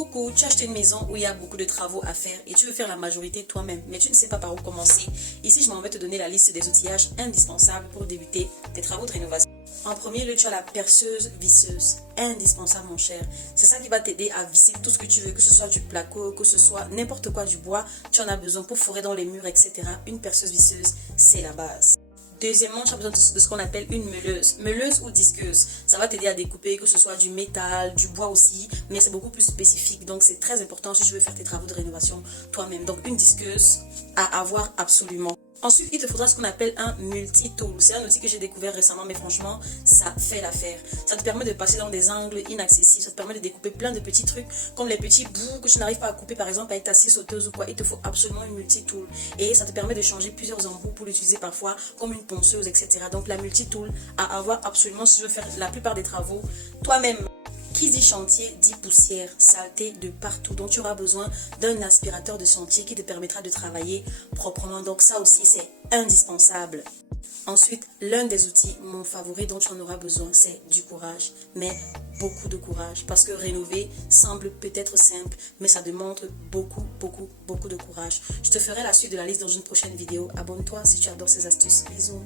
Coucou, tu as acheté une maison où il y a beaucoup de travaux à faire et tu veux faire la majorité toi-même, mais tu ne sais pas par où commencer. Ici, je m'en vais te donner la liste des outillages indispensables pour débuter tes travaux de rénovation. En premier lieu, tu as la perceuse visseuse, indispensable mon cher. C'est ça qui va t'aider à visser tout ce que tu veux, que ce soit du placo, que ce soit n'importe quoi, du bois. Tu en as besoin pour fourrer dans les murs, etc. Une perceuse visseuse, c'est la base. Deuxièmement, tu as besoin de ce qu'on appelle une meuleuse. Meuleuse ou disqueuse. Ça va t'aider à découper, que ce soit du métal, du bois aussi, mais c'est beaucoup plus spécifique. Donc, c'est très important si tu veux faire tes travaux de rénovation toi-même. Donc, une disqueuse à avoir absolument. Ensuite, il te faudra ce qu'on appelle un multi-tool. C'est un outil que j'ai découvert récemment, mais franchement, ça fait l'affaire. Ça te permet de passer dans des angles inaccessibles. Ça te permet de découper plein de petits trucs, comme les petits bouts que tu n'arrives pas à couper, par exemple, avec ta scie sauteuse ou quoi. Il te faut absolument une multi-tool. Et ça te permet de changer plusieurs embouts pour l'utiliser parfois comme une ponceuse, etc. Donc, la multi-tool à avoir absolument si tu veux faire la plupart des travaux toi-même. Qui dit chantier dit poussière, saleté de partout. Donc tu auras besoin d'un aspirateur de chantier qui te permettra de travailler proprement. Donc ça aussi c'est indispensable. Ensuite, l'un des outils, mon favori dont tu en auras besoin, c'est du courage. Mais beaucoup de courage. Parce que rénover semble peut-être simple, mais ça demande beaucoup de courage. Je te ferai la suite de la liste dans une prochaine vidéo. Abonne-toi si tu adores ces astuces. Bisous.